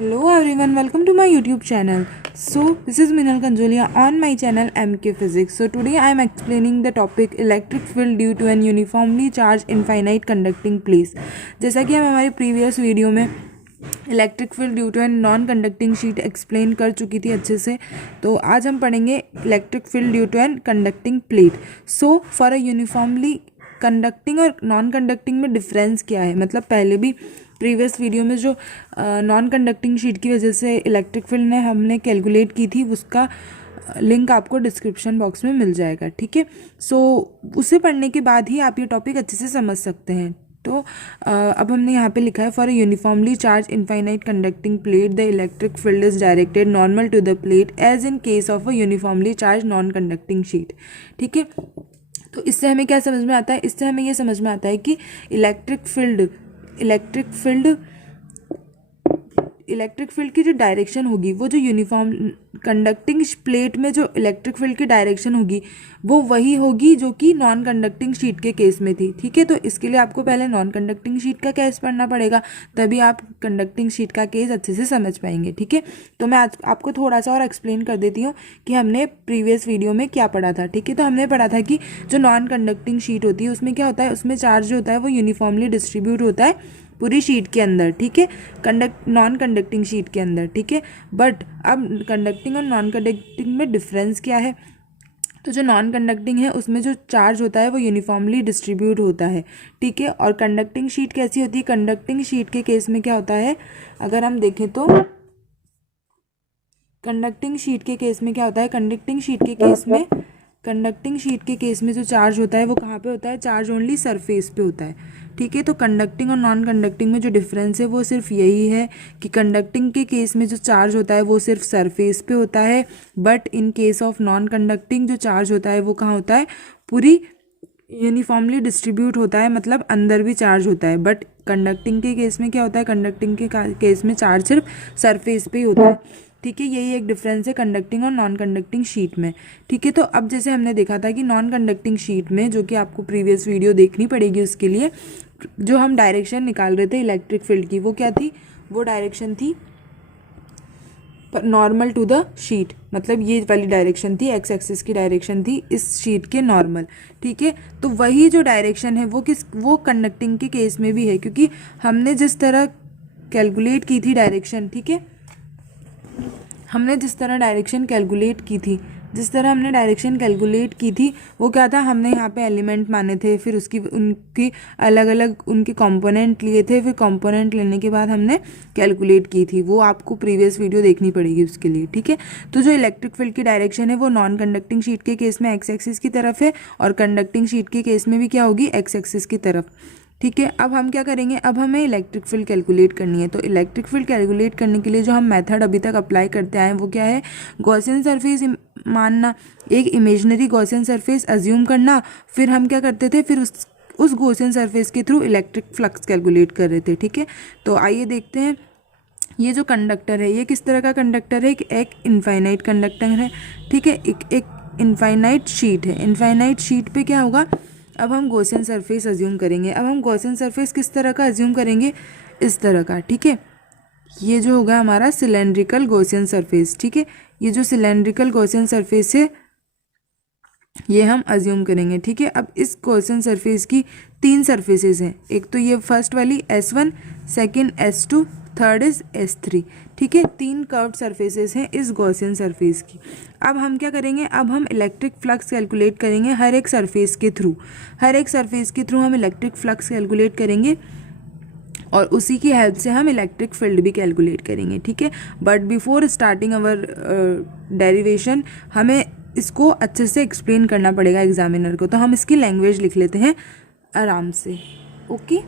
Hello everyone, welcome to my YouTube channel. So this is Minal Kanjolia on my channel MK Physics. So today I am explaining the topic electric field due to an uniformly charged infinite conducting place. जैसा कि हम हमारे previous video में electric field due to an non conducting sheet explain कर चुकी थी अच्छे से, तो आज हम पढ़ेंगे electric field due to an conducting plate. So for a uniformly conducting और नॉन कंडक्टिंग में डिफरेंस क्या है. मतलब पहले भी प्रीवियस वीडियो में जो नॉन कंडक्टिंग शीट की वजह से इलेक्ट्रिक फील्ड ने हमने कैलकुलेट की थी, उसका लिंक आपको डिस्क्रिप्शन बॉक्स में मिल जाएगा. ठीक है, सो उसे पढ़ने के बाद ही आप ये टॉपिक अच्छे से समझ सकते हैं. तो अब हमने यहाँ पे लिखा है for a uniformly charge infinite conducting plate the electric field is directed normal to the plate as in case of a uniformly charge non conducting sheet. ठीक है, तो इससे हमें क्या समझ में आता है. इससे हमें ये समझ में आता है कि इलेक्ट्रिक फील्ड की जो डायरेक्शन होगी, वो जो यूनिफॉर्म कंडक्टिंग प्लेट में जो इलेक्ट्रिक फील्ड की डायरेक्शन होगी वो वही होगी जो कि नॉन कंडक्टिंग शीट के केस में थी. ठीक है, तो इसके लिए आपको पहले नॉन कंडक्टिंग शीट का केस पढ़ना पड़ेगा, तभी आप कंडक्टिंग शीट का केस अच्छे से समझ पाएंगे. ठीक है, तो मैं आज आपको थोड़ा सा और एक्सप्लेन कर देती हूँ कि हमने प्रीवियस वीडियो में क्या पढ़ा था. ठीक है, तो हमने पढ़ा था कि जो नॉन कंडक्टिंग शीट होती है उसमें क्या होता है, उसमें चार्ज जो होता है वो यूनिफॉर्मली डिस्ट्रीब्यूट होता है पूरी शीट के अंदर. ठीक है, नॉन कंडक्टिंग शीट के अंदर. ठीक है, बट अब कंडक्टिंग और नॉन कंडक्टिंग में डिफरेंस क्या है. तो जो नॉन कंडक्टिंग है उसमें जो चार्ज होता है वो यूनिफॉर्मली डिस्ट्रीब्यूट होता है. ठीक है, और कंडक्टिंग शीट कैसी होती है. कंडक्टिंग शीट के केस में क्या होता है, अगर हम देखें तो कंडक्टिंग शीट के केस में क्या होता है, कंडक्टिंग शीट के केस में जो चार्ज होता है वो कहाँ पे होता है, चार्ज ओनली सरफेस पे होता है. ठीक है, तो कंडक्टिंग और नॉन कंडक्टिंग में जो डिफरेंस है वो सिर्फ यही है कि कंडक्टिंग के केस में जो चार्ज होता है वो सिर्फ सरफेस पे होता है, but in case of non conducting जो चार्ज होता है वो कहाँ होता है, पूरी यूनिफॉर्मली डिस्ट्रीब्यूट होता है, मतलब अंदर भी चार्ज होता है. बट कंडक्टिंग के केस में क्या होता है, कंडक्टिंग के केस में चार्ज सिर्फ सरफेस पे ही होता है. ठीक है, यही एक डिफरेंस है कंडक्टिंग और नॉन कंडक्टिंग शीट में. ठीक है, तो अब जैसे हमने देखा था कि नॉन कंडक्टिंग शीट में, जो कि आपको प्रीवियस वीडियो देखनी पड़ेगी उसके लिए, जो हम डायरेक्शन निकाल रहे थे इलेक्ट्रिक फील्ड की, वो क्या थी, वो डायरेक्शन थी नॉर्मल टू द शीट. मतलब ये वाली डायरेक्शन थी, एक्स एक्सिस की डायरेक्शन थी इस शीट के नॉर्मल. ठीक है, तो वही जो डायरेक्शन है वो कंडक्टिंग के केस में भी है, क्योंकि हमने जिस तरह कैलकुलेट की थी डायरेक्शन. ठीक है, हमने जिस तरह डायरेक्शन कैलकुलेट की थी वो क्या था, हमने यहाँ पे एलिमेंट माने थे, फिर उनकी अलग अलग उनके कंपोनेंट लिए थे, फिर कंपोनेंट लेने के बाद हमने कैलकुलेट की थी. वो आपको प्रीवियस वीडियो देखनी पड़ेगी उसके लिए. ठीक है, तो जो इलेक्ट्रिक फील्ड की डायरेक्शन है वो नॉन कंडक्टिंग शीट के केस में एक्स एक्सिस की तरफ है, और कंडक्टिंग शीट के केस में भी क्या होगी, एक्स एक्सिस की तरफ. ठीक है, अब हम क्या करेंगे, अब हमें इलेक्ट्रिक फील्ड कैलकुलेट करनी है. तो इलेक्ट्रिक फील्ड कैलकुलेट करने के लिए जो हम मेथड अभी तक अप्लाई करते आए हैं वो क्या है, गॉसियन सरफेस मानना, एक इमेजिनरी गॉसियन सरफेस अज्यूम करना. फिर हम क्या करते थे, फिर उस गॉसियन सरफेस के थ्रू इलेक्ट्रिक फ्लक्स कैलकुलेट कर रहे थे. ठीक है, तो आइए देखते हैं. ये जो कंडक्टर है ये किस तरह का कंडक्टर है, एक इनफाइनाइट कंडक्टर है. ठीक है, एक इनफाइनाइट शीट है. इनफाइनाइट शीट पे क्या होगा, अब हम गॉसियन सरफेस अज्यूम करेंगे. अब हम गॉसियन सरफेस किस तरह का अज्यूम करेंगे, इस तरह का. ठीक है, ये जो होगा हमारा सिलेंड्रिकल गॉसियन सरफेस. ठीक है, ये जो सिलेंड्रिकल गॉसियन सरफेस है ये हम अज्यूम करेंगे. ठीक है, अब इस गॉसियन सरफेस की 3 सरफेसेस हैं. एक तो ये फर्स्ट वाली S1, second S2, third is S3. ठीक है, 3 कर्व्ड सरफेसेस हैं इस गॉसियन सरफेस की. अब हम क्या करेंगे, अब हम इलेक्ट्रिक फ्लक्स कैलकुलेट करेंगे हर एक सरफेस के थ्रू हम इलेक्ट्रिक फ्लक्स कैलकुलेट करेंगे, और उसी की हेल्प से हम इलेक्ट्रिक फील्ड भी कैलकुलेट करेंगे. ठीक है, but before starting our derivation हमें इसको अच्छे से एक्सप्लेन करना पड़ेगा एग्जामिनर को. तो हम इसकी लैंग्वेज लिख लेते हैं आराम से. ओके,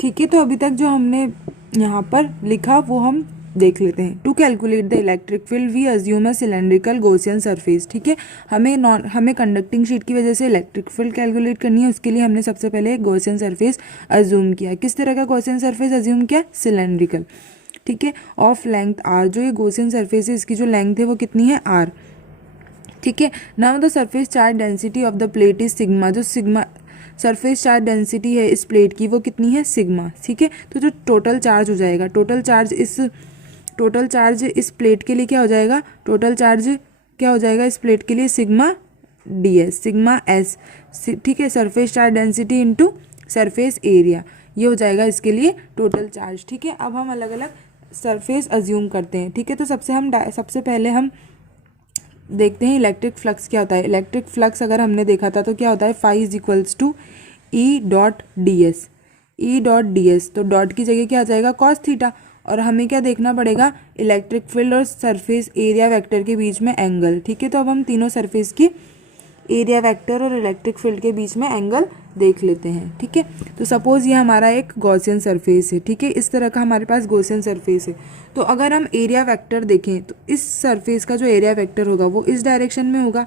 ठीक है, तो अभी तक जो हमने यहाँ पर लिखा वो हम देख लेते हैं. To calculate the electric field we assume a cylindrical Gaussian surface. ठीक है, हमें कंडक्टिंग शीट की वजह से इलेक्ट्रिक फील्ड कैलकुलेट करनी है. उसके लिए हमने सबसे पहले एक गॉसियन सरफेस अज्यूम किया. किस तरह का गॉसियन सरफेस अज्यूम किया, सिलेंड्रिकल. ठीक है, ऑफ लेंथ आर. जो ये गॉसियन सरफेस है इसकी जो लेंथ है वो कितनी है, आर. ठीक है, now the surface charge density of the plate is sigma. जो सरफेस चार्ज डेंसिटी है इस प्लेट की वो कितनी है, सिग्मा। ठीक है, तो जो टोटल चार्ज हो जाएगा, टोटल चार्ज इस प्लेट के लिए क्या हो जाएगा, टोटल चार्ज क्या हो जाएगा इस प्लेट के लिए, सिग्मा ds, सिग्मा s। ठीक है, surface charge density into surface area, ये हो जाएगा इसके लिए टोटल चार्ज। ठीक है, अब हम अलग अलग सरफेस अज्यूम करते हैं। ठीक है, तो सबसे पहले हम देखते हैं इलेक्ट्रिक फ्लक्स क्या होता है। इलेक्ट्रिक फ्लक्स अगर हमने देखा था तो क्या होता है, phi is equals to E dot D S. E dot D S, तो डॉट की जगह क्या आ जाएगा, कॉस थीटा। और हमें क्या देखना पड़ेगा, इलेक्ट्रिक फील्ड और सरफेस एरिया वेक्टर के बीच में एंगल। ठीक है, तो अब हम तीनों सरफेस की एरिया वेक्टर और इलेक्ट्रिक फील्ड के बीच में एंगल देख लेते हैं। ठीक है, तो सपोज ये हमारा एक गॉसियन सरफेस है। ठीक है, इस तरह का हमारे पास गॉसियन सरफेस है। तो अगर हम एरिया वेक्टर देखें तो इस सरफेस का जो एरिया वेक्टर होगा वो इस डायरेक्शन में होगा,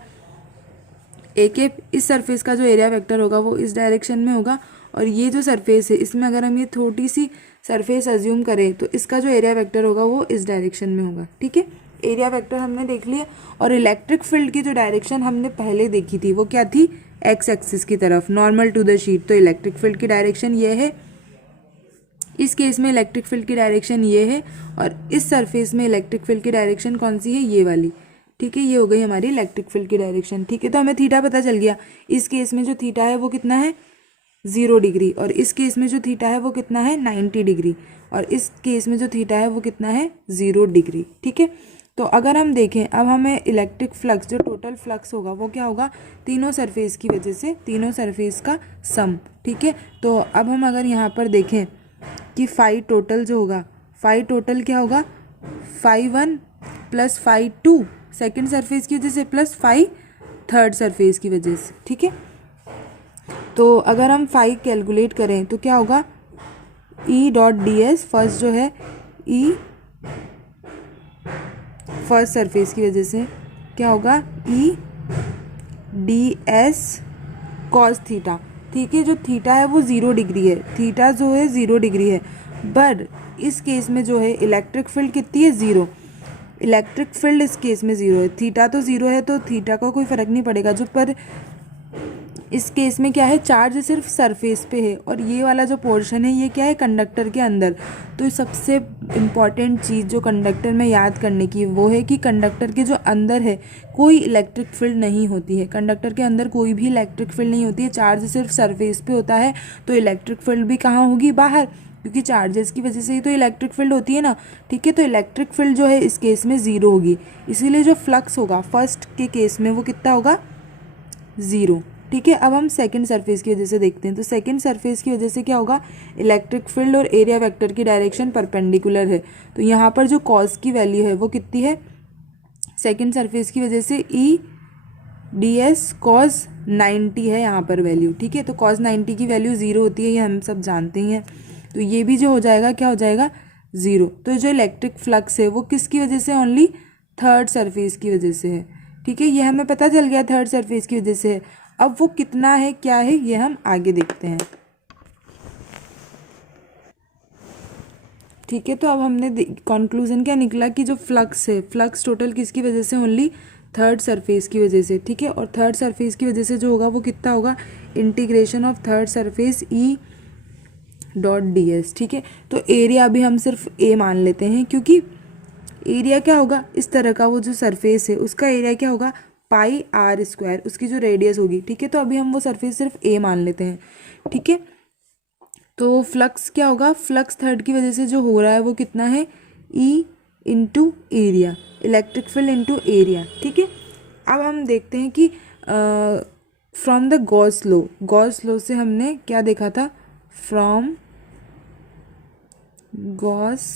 इस सरफेस का जो एरिया वेक्टर होगा वो इस डायरेक्शन में होगा। और ये जो सरफेस है इसमें अगर हम ये छोटी सी सरफेस अज्यूम करें तो इसका जो एरिया वेक्टर होगा वो इस डायरेक्शन में होगा। ठीक है, एरिया वेक्टर हमने देख लिया। और इलेक्ट्रिक फील्ड की जो डायरेक्शन हमने पहले देखी थी वो क्या थी, एक्स एक्सिस की तरफ, नॉर्मल टू द शीट। तो इलेक्ट्रिक फील्ड की डायरेक्शन ये है, इस केस में इलेक्ट्रिक फील्ड की डायरेक्शन ये है, और इस सरफेस में इलेक्ट्रिक फील्ड की डायरेक्शन कौन सी है, ये वाली। ठीक है, ये हो गई हमारी इलेक्ट्रिक फील्ड की डायरेक्शन। ठीक है, तो हमें थीटा पता चल गया। इस केस में जो थीटा है वो कितना है, 0 डिग्री, और इस केस में जो थीटा है वो कितना है, 90 डिग्री, और इस केस में जो थीटा है वो कितना है, 0 डिग्री। ठीक है, तो अगर हम देखें अब हमें इलेक्ट्रिक फ्लक्स, जो टोटल फ्लक्स होगा वो क्या होगा, तीनों सरफेस की वजह से, तीनों सरफेस का सम। ठीक है, तो अब हम अगर यहाँ पर देखें कि फाई टोटल जो होगा, फाई टोटल क्या होगा, phi 1 plus phi 2 second surface की वजह से प्लस फाई थर्ड सरफेस की वजह से। ठीक है, तो अगर हम फाई कैलकुलेट करें तो क्या होगा, ई डॉट डी एस, फर्स्ट जो है ई फर्स्ट सरफेस की वजह से क्या होगा, E D S cos theta. ठीक है, जो थीटा है वो 0 डिग्री है, थीटा जो है 0 डिग्री है, बट इस केस में जो है इलेक्ट्रिक फील्ड कितनी है, 0। इलेक्ट्रिक फील्ड इस केस में 0 है, थीटा तो 0 है तो थीटा का कोई फ़र्क नहीं पड़ेगा जो, पर इस केस में क्या है, चार्ज सिर्फ सरफेस पे है, और ये वाला जो पोर्शन है ये क्या है, कंडक्टर के अंदर। तो सबसे इम्पॉर्टेंट चीज़ जो कंडक्टर में याद करने की वो है कि कंडक्टर के जो अंदर है कोई इलेक्ट्रिक फील्ड नहीं होती है, कंडक्टर के अंदर कोई भी इलेक्ट्रिक फील्ड नहीं होती है, चार्ज सिर्फ सरफेस पे होता है। तो इलेक्ट्रिक फील्ड भी कहाँ होगी, बाहर, क्योंकि चार्जेस की वजह से ही तो इलेक्ट्रिक फील्ड होती है ना। ठीक है, तो इलेक्ट्रिक फील्ड जो है इस केस में 0 होगी, इसीलिए जो फ्लक्स होगा फर्स्ट के केस में वो कितना होगा, 0। ठीक है, अब हम सेकंड सरफेस की वजह से देखते हैं। तो सेकंड सरफेस की वजह से क्या होगा, इलेक्ट्रिक फील्ड और एरिया वेक्टर की डायरेक्शन परपेंडिकुलर है। तो यहाँ पर जो कॉस की वैल्यू है वो कितनी है, सेकंड सरफेस की वजह से ई डी एस कॉस 90 है यहाँ पर वैल्यू। ठीक है, तो कॉस 90 की वैल्यू 0 होती है, ये हम सब जानते ही हैं। तो ये भी जो हो जाएगा क्या हो जाएगा, 0। तो जो इलेक्ट्रिक फ्लक्स है वो किसकी वजह से, ओनली थर्ड सरफेस की वजह से है। ठीक है, ये हमें पता चल गया थर्ड सरफेस की वजह से है। अब वो कितना है, क्या है, ये हम आगे देखते हैं। ठीक है, तो अब हमने कंक्लूजन क्या निकला कि जो फ्लक्स है, फ्लक्स टोटल किसकी वजह से, ओनली थर्ड सरफेस की वजह से। ठीक है, और थर्ड सरफेस की वजह से जो होगा वो कितना होगा, integration of third surface E dot D S. ठीक है, तो एरिया अभी हम सिर्फ ए मान लेते हैं, क्योंकि एरिया क्या होगा, इस तरह का वो जो सरफेस है उसका एरिया क्या होगा, पाई आर स्क्वायर, उसकी जो रेडियस होगी। ठीक है, तो अभी हम वो सरफेस सिर्फ ए मान लेते हैं। ठीक है, तो फ्लक्स क्या होगा, फ्लक्स थर्ड की वजह से जो हो रहा है वो कितना है, ई into area, electric field into area. ठीक है, अब हम देखते हैं कि from the Gauss law, Gauss law से हमने क्या देखा था, फ्रॉम गॉस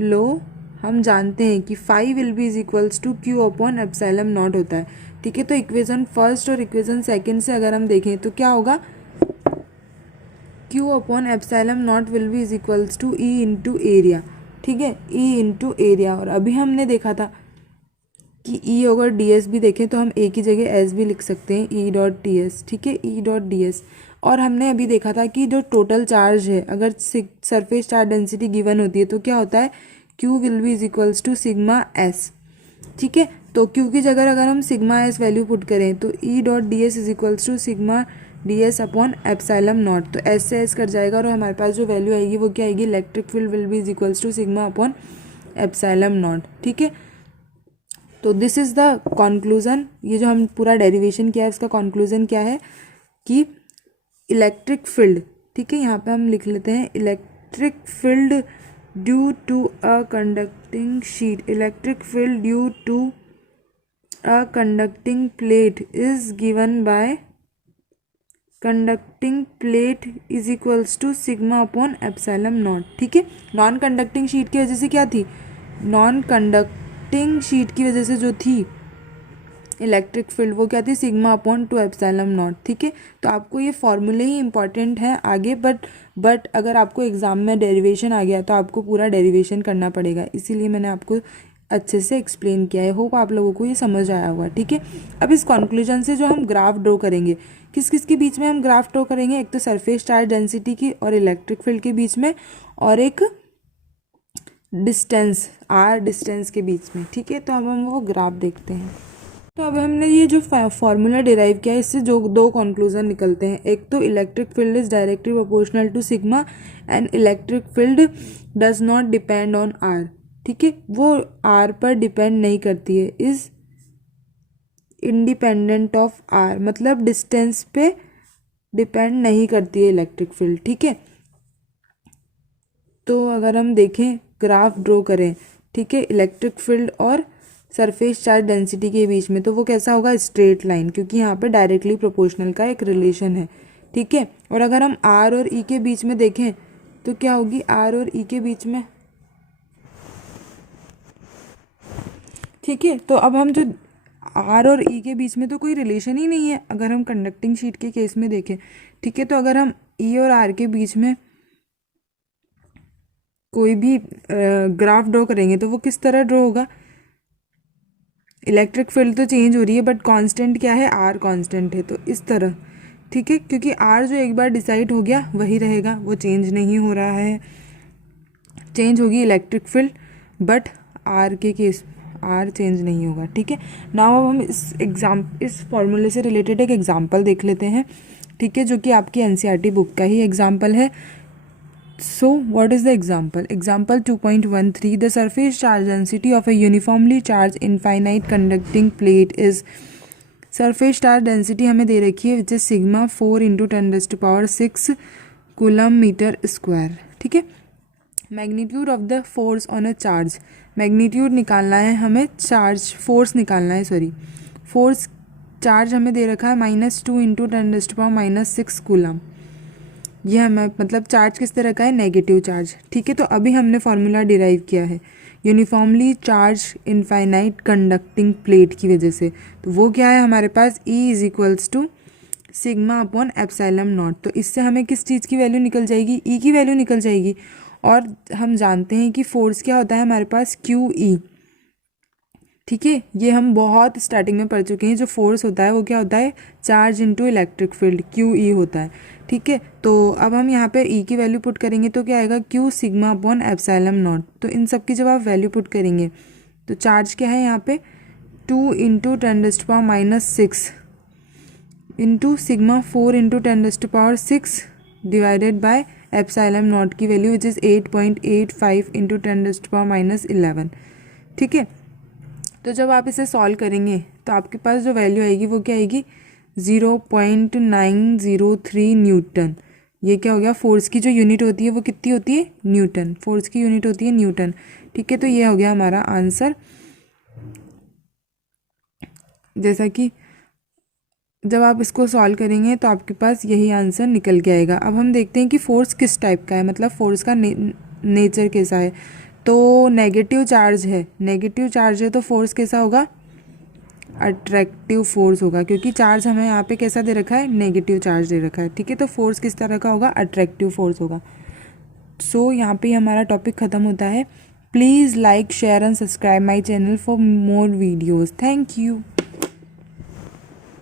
लॉ हम जानते हैं कि phi will be is equals to Q upon epsilon naught होता है। ठीक है, तो इक्वेशन फर्स्ट और इक्वेशन सेकंड से अगर हम देखें तो क्या होगा, Q upon epsilon naught will be is equals to E into area. ठीक है, ई इंटू एरिया, और अभी हमने देखा था कि ई अगर डी एस भी देखें तो हम ए की जगह एस भी लिख सकते हैं, ई डॉट डी एस। ठीक है, ई डॉट डी एस। और हमने अभी देखा था कि जो टोटल चार्ज है, अगर सरफेस चार्ज डेंसिटी गिवन होती है तो क्या होता है, Q will be is equals to sigma S. ठीक है, तो क्यू की जगह अगर हम सिग्मा एस वैल्यू पुट करें तो E dot D S is equals to sigma ds upon epsilon naught. तो एस से एस कट जाएगा और हमारे पास जो वैल्यू आएगी वो क्या आएगी, electric field will be is equals to sigma upon epsilon naught. ठीक है, तो दिस इज़ द कॉन्क्लूज़न। ये जो हम पूरा डेरिवेशन किया है इसका कॉन्क्लूज़न क्या है कि इलेक्ट्रिक फील्ड, ठीक है, यहाँ पे हम लिख लेते हैं electric field due to a conducting sheet, electric field due to a conducting plate is given by conducting plate is equals to sigma upon epsilon naught. ठीक है, नॉन कंडक्टिंग शीट की वजह से क्या थी, नॉन कंडक्टिंग शीट की वजह से जो थी इलेक्ट्रिक फील्ड वो क्या थी, sigma upon two epsilon naught. ठीक है, तो आपको ये फॉर्मूले ही इंपॉर्टेंट हैं आगे, बट अगर आपको एग्जाम में डेरिवेशन आ गया तो आपको पूरा डेरिवेशन करना पड़ेगा, इसीलिए मैंने आपको अच्छे से एक्सप्लेन किया है। होप आप लोगों को ये समझ आया होगा। ठीक है, अब इस कंक्लूजन से जो हम ग्राफ ड्रॉ करेंगे, किस किस के बीच में हम ग्राफ ड्रॉ करेंगे, एक तो सरफेस चार्ज डेंसिटी की और इलेक्ट्रिक फील्ड के बीच में, और एक डिस्टेंस आर डिस्टेंस के बीच में। ठीक है, तो अब हम वो ग्राफ देखते हैं। तो अब हमने ये जो फॉर्मूला डिराइव किया है इससे जो दो कंक्लूजन निकलते हैं, एक तो electric field is directly proportional to sigma and electric field does not depend on R. ठीक है, वो आर पर डिपेंड नहीं करती है, इज इंडिपेंडेंट ऑफ आर, मतलब डिस्टेंस पे डिपेंड नहीं करती है इलेक्ट्रिक फील्ड। ठीक है, तो अगर हम देखें ग्राफ ड्रॉ करें, ठीक है, इलेक्ट्रिक फील्ड और सरफेस चार्ज डेंसिटी के बीच में, तो वो कैसा होगा, स्ट्रेट लाइन, क्योंकि यहाँ पे डायरेक्टली प्रोपोर्शनल का एक रिलेशन है। ठीक है, और अगर हम आर और ई के बीच में देखें तो क्या होगी, आर और ई के बीच में, ठीक है, तो अब हम जो आर और ई के बीच में तो कोई रिलेशन ही नहीं है अगर हम कंडक्टिंग शीट के केस में देखें। ठीक है, तो अगर हम ई और आर के बीच में कोई भी ग्राफ ड्रॉ करेंगे तो वो किस तरह ड्रॉ होगा, इलेक्ट्रिक फील्ड तो चेंज हो रही है बट कांस्टेंट क्या है, आर कांस्टेंट है, तो इस तरह। ठीक है, क्योंकि आर जो एक बार डिसाइड हो गया वही रहेगा, वो चेंज नहीं हो रहा है, चेंज होगी इलेक्ट्रिक फील्ड बट आर के केस आर चेंज नहीं होगा। ठीक है, नाउ अब हम इस फॉर्मूले से रिलेटेड एक एग्जांपल देख लेते हैं। ठीक है, जो कि आपकी एनसीईआरटी बुक का ही एग्जांपल है। So what is the example? Example 2.13, the surface charge density of a uniformly charged infinite conducting plate is, surface charge density हमें दे रखी है which is sigma 4 into 10⁶ coulomb metre square. ठीक है, magnitude of the force on a charge, magnitude निकालना है हमें, charge force निकालना है, सॉरी फोर्स चार्ज हमें दे रखा है -2 into 10⁻⁻6 कूलम। ये हमें मतलब चार्ज किस तरह का है, नेगेटिव चार्ज। ठीक है, तो अभी हमने फॉर्मूला डिराइव किया है uniformly charge infinite conducting plate की वजह से, तो वो क्या है हमारे पास, E is equals to sigma upon epsilon naught. तो इससे हमें किस चीज़ की वैल्यू निकल जाएगी, E की वैल्यू निकल जाएगी, और हम जानते हैं कि फोर्स क्या होता है हमारे पास, QE। ठीक है, ये हम बहुत स्टार्टिंग में पढ़ चुके हैं, जो फोर्स होता है वो क्या होता है, charge into electric field, QE होता है। ठीक है, तो अब हम यहाँ पे E की वैल्यू पुट करेंगे तो क्या आएगा, Q sigma upon epsilon naught. तो इन सब की जब आप वैल्यू पुट करेंगे तो चार्ज क्या है यहाँ पे, 2 into 10⁻⁻6 into sigma 4 into 10⁻6 divided by epsilon not की वैल्यू विच इज़ 8.85 into 10⁻11। ठीक है, तो जब आप इसे सॉल्व करेंगे तो आपके पास जो वैल्यू आएगी वो क्या आएगी, 0.903 न्यूटन। ये क्या हो गया, फोर्स की जो यूनिट होती है वो कितनी होती है, न्यूटन, फोर्स की यूनिट होती है न्यूटन। ठीक है, तो ये हो गया हमारा आंसर। जैसा कि जब आप इसको सॉल्व करेंगे तो आपके पास यही आंसर निकल के आएगा। अब हम देखते हैं कि फोर्स किस टाइप का है, मतलब फोर्स का नेचर कैसा है। तो नेगेटिव चार्ज है, नेगेटिव चार्ज है तो फोर्स कैसा होगा, अट्रैक्टिव फोर्स होगा, क्योंकि चार्ज हमें यहाँ पे कैसा दे रखा है, नेगेटिव चार्ज दे रखा है। ठीक है, तो फोर्स किस तरह का होगा, अट्रैक्टिव फोर्स होगा। सो यहाँ पे हमारा टॉपिक ख़त्म होता है। Please like share and subscribe my channel for more videos. Thank you.